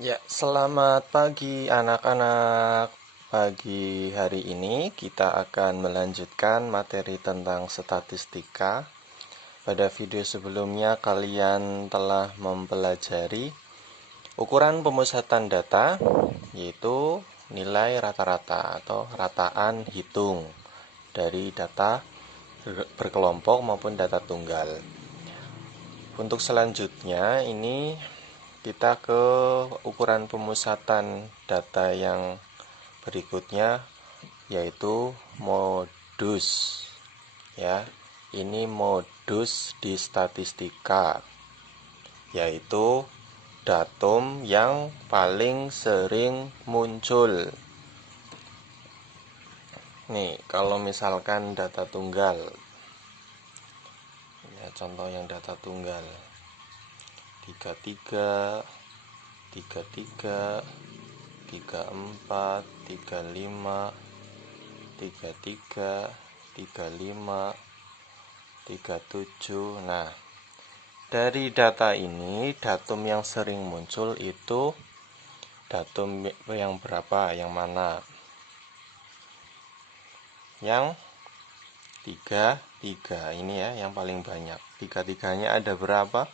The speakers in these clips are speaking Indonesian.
Ya, selamat pagi anak-anak. Pagi hari ini kita akan melanjutkan materi tentang statistika. Pada video sebelumnya kalian telah mempelajari ukuran pemusatan data, yaitu nilai rata-rata atau rataan hitung dari data berkelompok maupun data tunggal. Untuk selanjutnya ini kita ke ukuran pemusatan data yang berikutnya, yaitu modus. Ya, ini modus di statistika, yaitu datum yang paling sering muncul. Nih, kalau misalkan data tunggal, ya, contoh yang data tunggal 33, 33, 34, 35, 33, 35, 37. Nah, dari data ini datum yang sering muncul itu datum yang berapa? Yang mana? Yang 33 ini ya, yang paling banyak. 33-nya ada berapa?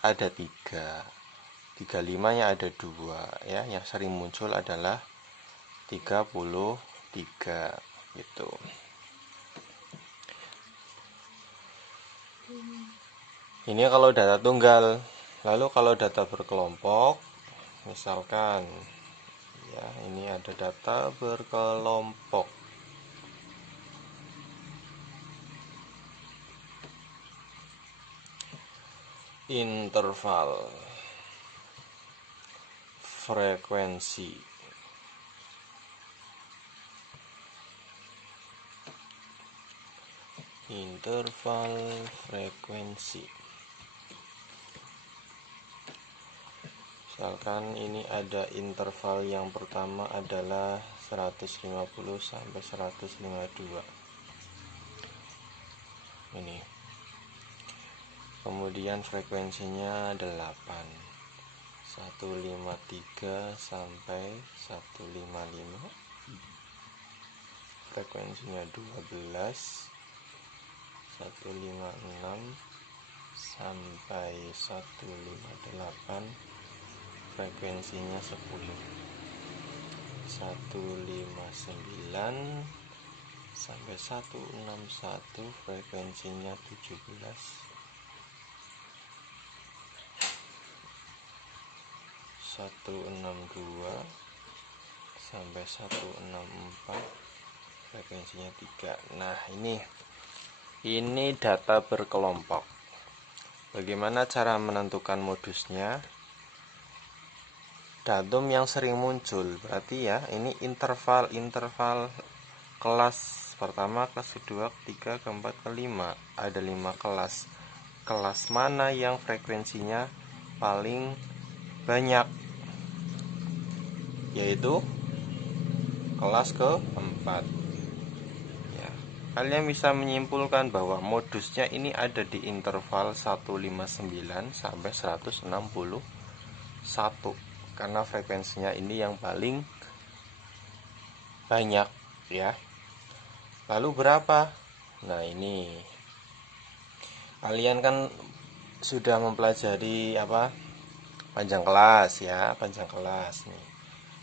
Ada 3. 35-nya ada 2 ya. Yang sering muncul adalah 33 gitu. Ini kalau data tunggal. Lalu kalau data berkelompok, misalkan ya, ini ada data berkelompok. Interval frekuensi. Interval frekuensi. Misalkan ini ada interval yang pertama adalah 150 sampai 152. Ini. Kemudian frekuensinya 8. 153 sampai 155. Frekuensinya 12. 156 sampai 158. Frekuensinya 10. 159 sampai 161. Frekuensinya 17. 162 sampai 164. Frekuensinya 3. Nah, ini data berkelompok. Bagaimana cara menentukan modusnya? Datum yang sering muncul, berarti ya, ini interval kelas pertama, kelas kedua, ketiga, keempat, kelima. Ada 5 kelas. Kelas mana yang frekuensinya paling banyak? Yaitu kelas keempat. Ya, kalian bisa menyimpulkan bahwa modusnya ini ada di interval 159 sampai 161, karena frekuensinya ini yang paling banyak ya. Lalu berapa? Nah, ini kalian kan sudah mempelajari panjang kelas ya, panjang kelas nih.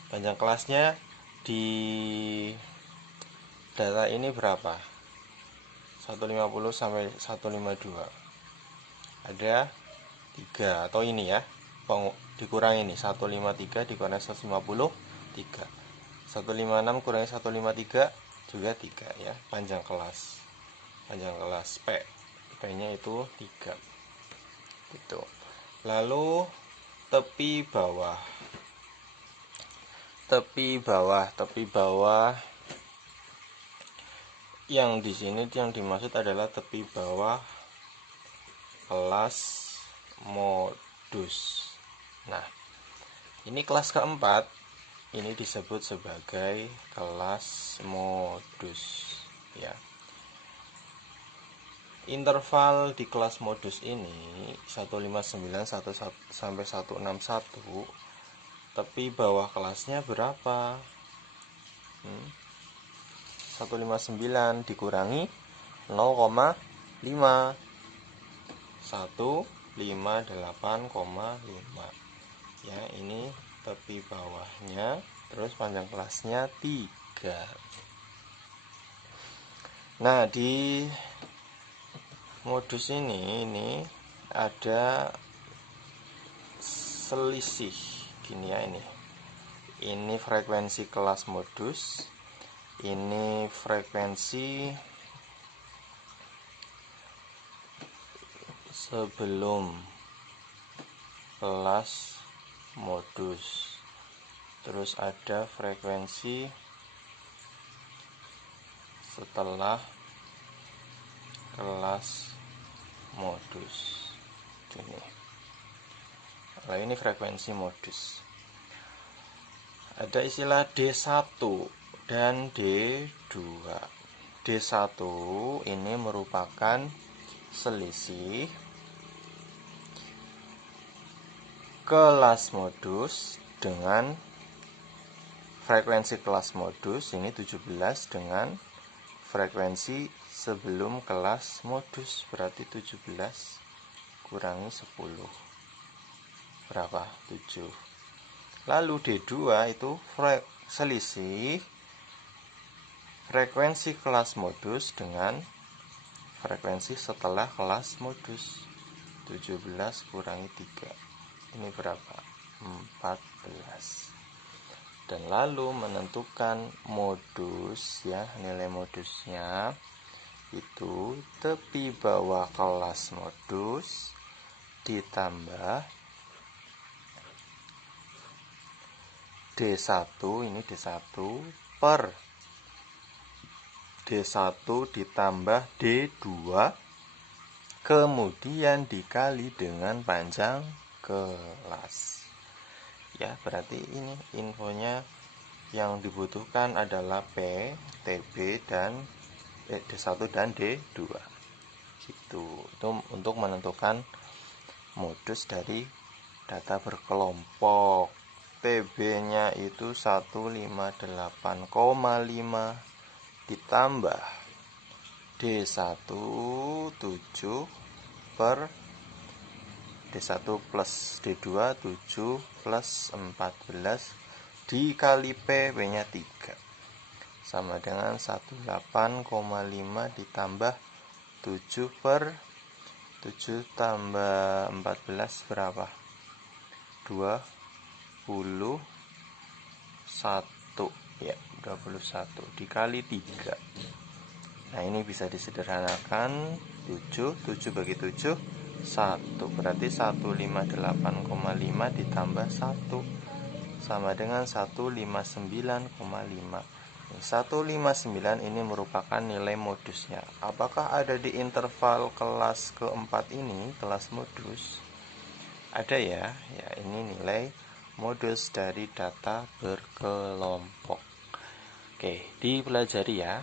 Panjang kelasnya di data ini berapa? 150 sampai 152. Ada 3 atau ini ya. Dikurangi ini 153 dikurangi 153. 156 kurangi 153 juga 3 ya, panjang kelas. Panjang kelas P-nya itu 3. Gitu. Lalu tepi bawah. Tepi bawah yang di sini yang dimaksud adalah tepi bawah kelas modus. Nah, ini kelas keempat, ini disebut sebagai kelas modus ya. Interval di kelas modus ini 159 sampai 161 tepi bawah kelasnya berapa? 159 dikurangi 0,5, 158,5. Ya, ini tepi bawahnya, terus panjang kelasnya 3. Nah, di modus ini ada selisih gini ya, ini frekuensi kelas modus, ini frekuensi sebelum kelas modus, terus ada frekuensi setelah kelas modus gini. Nah, ini frekuensi modus. Ada istilah D1 dan D2. D1 ini merupakan selisih kelas modus dengan frekuensi kelas modus ini 17 dengan frekuensi sebelum kelas modus, berarti 17 kurangi 10 berapa? 7. Lalu D2 itu selisih frekuensi kelas modus dengan frekuensi setelah kelas modus, 17 kurangi 3. Ini berapa? 14. Dan lalu menentukan modus ya, nilai modusnya itu tepi bawah kelas modus ditambah D1, ini D1 per D1 ditambah D2 kemudian dikali dengan panjang kelas. Ya, berarti ini infonya yang dibutuhkan adalah P, TB dan D1 dan D2. Gitu. Itu untuk menentukan modus dari data berkelompok. TB-nya itu 158,5 ditambah D1 7 per D1 plus D2 7 plus 14 dikali P-nya 3 sama dengan 18,5 ditambah 7 per 7 tambah 14 berapa? 21 ya, 21 dikali 3. Nah, ini bisa disederhanakan 7 bagi 7 1, berarti 158,5 ditambah 1 sama dengan 159,5. 159 ini merupakan nilai modusnya. Apakah ada di interval kelas keempat ini, kelas modus? Ada ya, ini nilai modus dari data berkelompok. Oke, dipelajari ya.